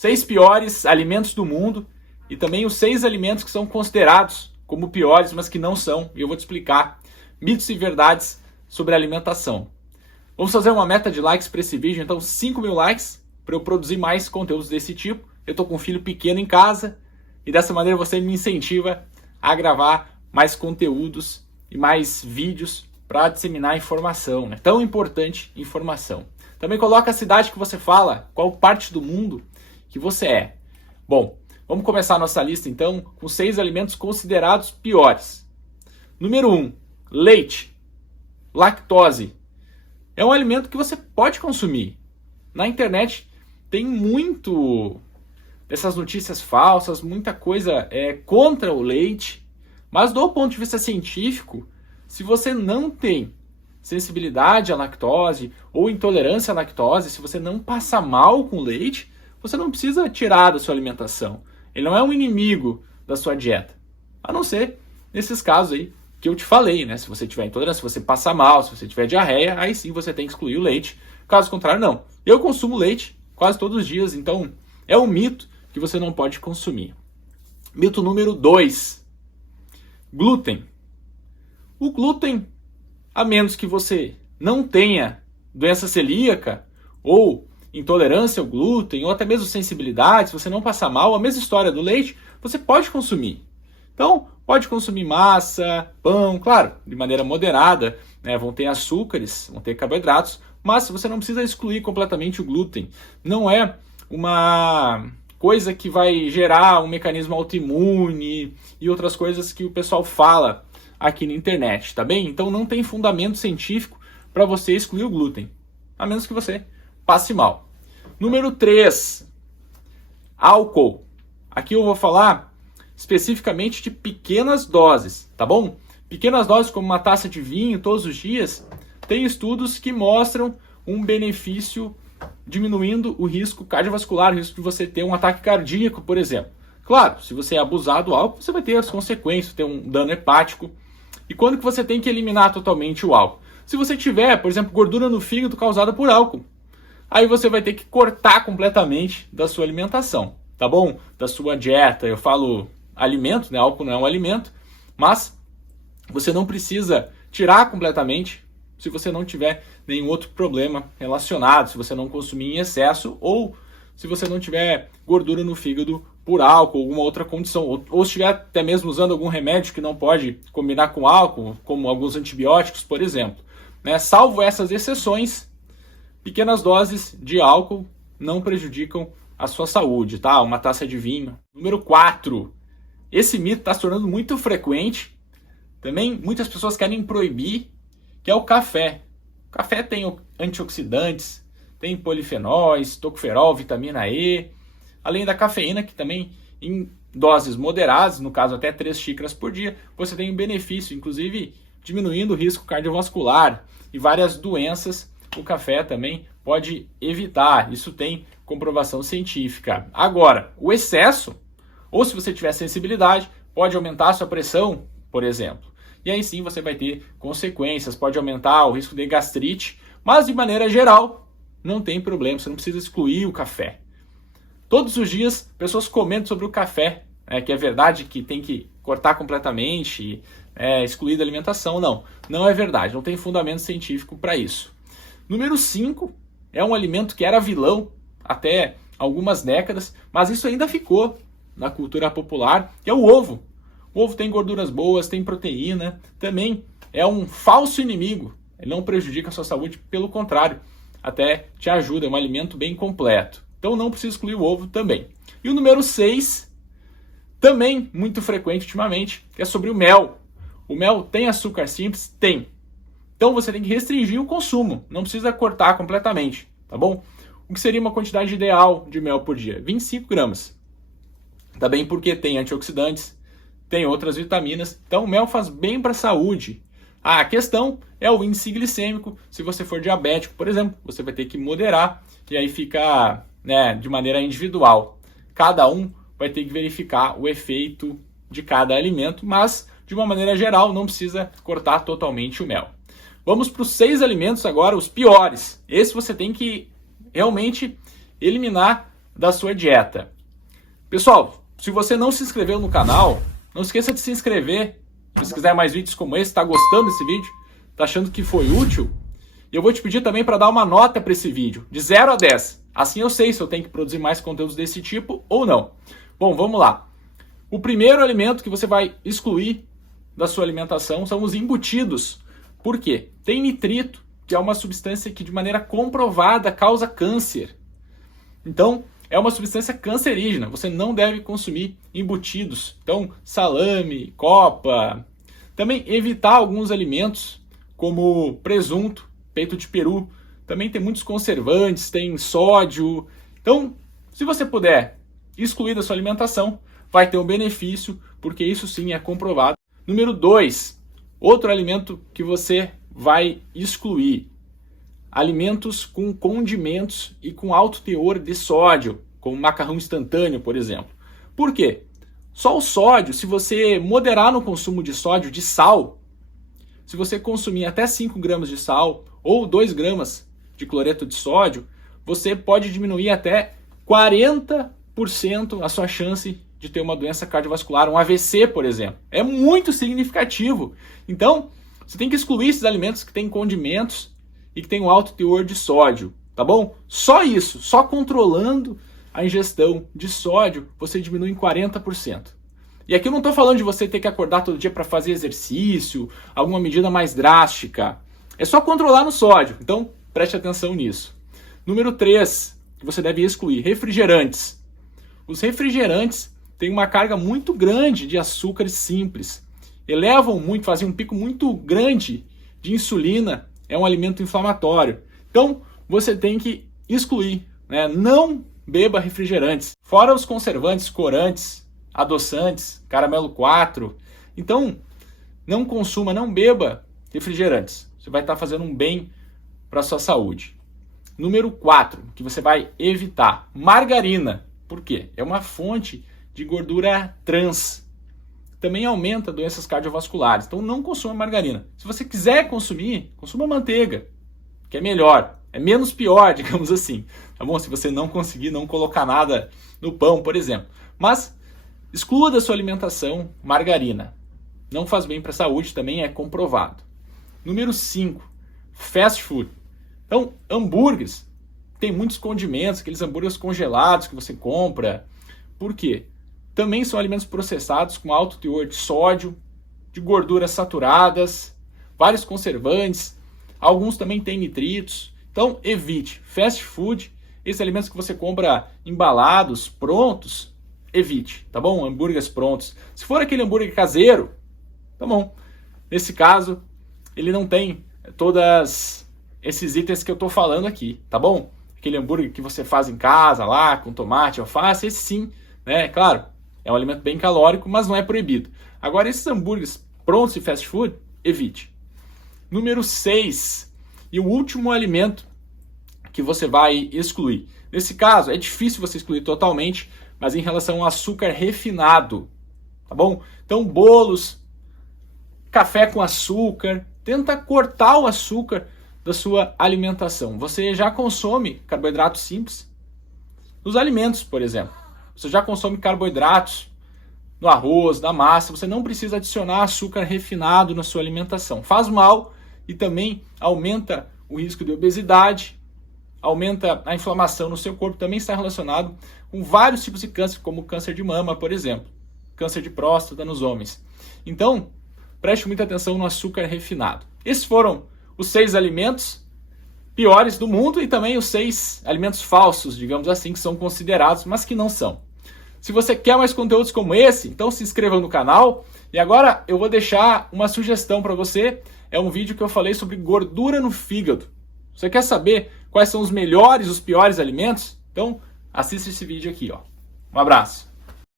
6 piores alimentos do mundo e também os 6 alimentos que são considerados como piores, mas que não são. E eu vou te explicar mitos e verdades sobre alimentação. Vamos fazer uma meta de likes para esse vídeo, então 5.000 likes para eu produzir mais conteúdos desse tipo. Eu estou com um filho pequeno em casa e dessa maneira você me incentiva a gravar mais conteúdos e mais vídeos para disseminar informação, né? Tão importante informação. Também coloca a cidade que você fala, qual parte do mundo que você é. Bom, vamos começar a nossa lista então com 6 alimentos considerados piores. Número 1, leite, lactose. É um alimento que você pode consumir. Na internet tem muito dessas notícias falsas, muita coisa contra o leite, mas do ponto de vista científico, se você não tem sensibilidade à lactose ou intolerância à lactose, se você não passa mal com leite, você não precisa tirar da sua alimentação. Ele não é um inimigo da sua dieta. A não ser nesses casos aí que eu te falei, né? Se você tiver intolerância, se você passar mal, se você tiver diarreia, aí sim você tem que excluir o leite. Caso contrário, não. Eu consumo leite quase todos os dias, então é um mito que você não pode consumir. Mito número 2. Glúten. O glúten, a menos que você não tenha doença celíaca ou intolerância ao glúten, ou até mesmo sensibilidade, se você não passar mal, a mesma história do leite, você pode consumir. Então, pode consumir massa, pão, claro, de maneira moderada, né? Vão ter açúcares, vão ter carboidratos, mas você não precisa excluir completamente o glúten. Não é uma coisa que vai gerar um mecanismo autoimune e outras coisas que o pessoal fala aqui na internet, tá bem? Então não tem fundamento científico para você excluir o glúten, a menos que você passe mal. Número 3, álcool. Aqui eu vou falar especificamente de pequenas doses, tá bom? Pequenas doses como uma taça de vinho todos os dias, tem estudos que mostram um benefício diminuindo o risco cardiovascular, o risco de você ter um ataque cardíaco, por exemplo. Claro, se você abusar do álcool, você vai ter as consequências, ter um dano hepático. E quando que você tem que eliminar totalmente o álcool? Se você tiver, por exemplo, gordura no fígado causada por álcool, aí você vai ter que cortar completamente da sua alimentação, tá bom? Da sua dieta. Eu falo alimento, né? Álcool não é um alimento, mas você não precisa tirar completamente se você não tiver nenhum outro problema relacionado, se você não consumir em excesso ou se você não tiver gordura no fígado por álcool, alguma outra condição, ou se estiver até mesmo usando algum remédio que não pode combinar com álcool, como alguns antibióticos, por exemplo. Né? Salvo essas exceções, pequenas doses de álcool não prejudicam a sua saúde, tá? Uma taça de vinho. Número 4. Esse mito está se tornando muito frequente. Também muitas pessoas querem proibir, que é o café. O café tem antioxidantes, tem polifenóis, tocoferol, vitamina E, além da cafeína, que também em doses moderadas, no caso até 3 xícaras por dia, você tem um benefício, inclusive diminuindo o risco cardiovascular e várias doenças. O café também pode evitar, isso tem comprovação científica. Agora, o excesso, ou se você tiver sensibilidade, pode aumentar a sua pressão, por exemplo. E aí sim você vai ter consequências, pode aumentar o risco de gastrite, mas de maneira geral não tem problema, você não precisa excluir o café. Todos os dias pessoas comentam sobre o café, que é verdade que tem que cortar completamente, excluir da alimentação. Não é verdade, não tem fundamento científico para isso. Número 5 é um alimento que era vilão até algumas décadas, mas isso ainda ficou na cultura popular, que é o ovo. O ovo tem gorduras boas, tem proteína, também é um falso inimigo. Ele não prejudica a sua saúde, pelo contrário, até te ajuda, é um alimento bem completo. Então não precisa excluir o ovo também. E o número 6, também muito frequente ultimamente, que é sobre o mel. O mel tem açúcar simples? Tem. Então você tem que restringir o consumo, não precisa cortar completamente, tá bom? O que seria uma quantidade ideal de mel por dia? 25 gramas. Tá bem? Porque tem antioxidantes, tem outras vitaminas, então o mel faz bem para a saúde. A questão é o índice glicêmico. Se você for diabético, por exemplo, você vai ter que moderar e aí fica, de maneira individual. Cada um vai ter que verificar o efeito de cada alimento, mas de uma maneira geral não precisa cortar totalmente o mel. Vamos para os 6 alimentos agora, os piores. Esse você tem que realmente eliminar da sua dieta. Pessoal, se você não se inscreveu no canal, não esqueça de se inscrever. Se quiser mais vídeos como esse, está gostando desse vídeo, está achando que foi útil, e eu vou te pedir também para dar uma nota para esse vídeo, de 0 a 10. Assim eu sei se eu tenho que produzir mais conteúdos desse tipo ou não. Bom, vamos lá. O primeiro alimento que você vai excluir da sua alimentação são os embutidos. Por quê? Tem nitrito, que é uma substância que de maneira comprovada causa câncer. Então, é uma substância cancerígena. Você não deve consumir embutidos. Então, salame, copa. Também evitar alguns alimentos, como presunto, peito de peru. Também tem muitos conservantes, tem sódio. Então, se você puder excluir da sua alimentação, vai ter um benefício, porque isso sim é comprovado. Número 2, outro alimento que você vai excluir. Alimentos com condimentos e com alto teor de sódio, como macarrão instantâneo, por exemplo. Por quê? Só o sódio, se você moderar no consumo de sódio, de sal, se você consumir até 5 gramas de sal ou 2 gramas de cloreto de sódio, você pode diminuir até 40% a sua chance de ter uma doença cardiovascular, um AVC, por exemplo. É muito significativo. Então, você tem que excluir esses alimentos que têm condimentos e que têm um alto teor de sódio, tá bom? Só isso, só controlando a ingestão de sódio, você diminui em 40%. E aqui eu não estou falando de você ter que acordar todo dia para fazer exercício, alguma medida mais drástica. É só controlar no sódio, então preste atenção nisso. Número 3, que você deve excluir, refrigerantes. Os refrigerantes têm uma carga muito grande de açúcares simples. Elevam muito, fazem um pico muito grande de insulina, é um alimento inflamatório. Então, você tem que excluir, né? Não beba refrigerantes. Fora os conservantes, corantes, adoçantes, caramelo 4. Então, não consuma, não beba refrigerantes. Você vai estar fazendo um bem para a sua saúde. Número 4, que você vai evitar, margarina. Por quê? É uma fonte de gordura trans. Também aumenta doenças cardiovasculares. Então não consuma margarina. Se você quiser consumir, consuma manteiga, que é melhor. É menos pior, digamos assim. Tá bom? Se você não conseguir não colocar nada no pão, por exemplo. Mas exclua da sua alimentação margarina. Não faz bem para a saúde, também é comprovado. Número 5, fast food. Então, hambúrgueres. Tem muitos condimentos, aqueles hambúrgueres congelados que você compra. Por quê? Também são alimentos processados com alto teor de sódio, de gorduras saturadas, vários conservantes, alguns também têm nitritos. Então, evite fast food, esses alimentos que você compra embalados, prontos, evite, tá bom? Hambúrgueres prontos. Se for aquele hambúrguer caseiro, tá bom. Nesse caso, ele não tem todos esses itens que eu tô falando aqui, tá bom? Aquele hambúrguer que você faz em casa lá, com tomate, alface, esse sim, né? Claro, é um alimento bem calórico, mas não é proibido. Agora, esses hambúrgueres prontos e fast food, evite. Número 6, e o último alimento que você vai excluir. Nesse caso, é difícil você excluir totalmente, mas em relação ao açúcar refinado, tá bom? Então, bolos, café com açúcar, tenta cortar o açúcar da sua alimentação. Você já consome carboidratos simples nos alimentos, por exemplo. Você já consome carboidratos no arroz, na massa. Você não precisa adicionar açúcar refinado na sua alimentação. Faz mal e também aumenta o risco de obesidade, aumenta a inflamação no seu corpo. Também está relacionado com vários tipos de câncer, como câncer de mama, por exemplo. Câncer de próstata nos homens. Então, preste muita atenção no açúcar refinado. Esses foram os 6 alimentos piores do mundo e também os 6 alimentos falsos, digamos assim, que são considerados, mas que não são. Se você quer mais conteúdos como esse, então se inscreva no canal. E agora eu vou deixar uma sugestão para você. É um vídeo que eu falei sobre gordura no fígado. Você quer saber quais são os melhores e os piores alimentos? Então assista esse vídeo aqui, ó. Um abraço.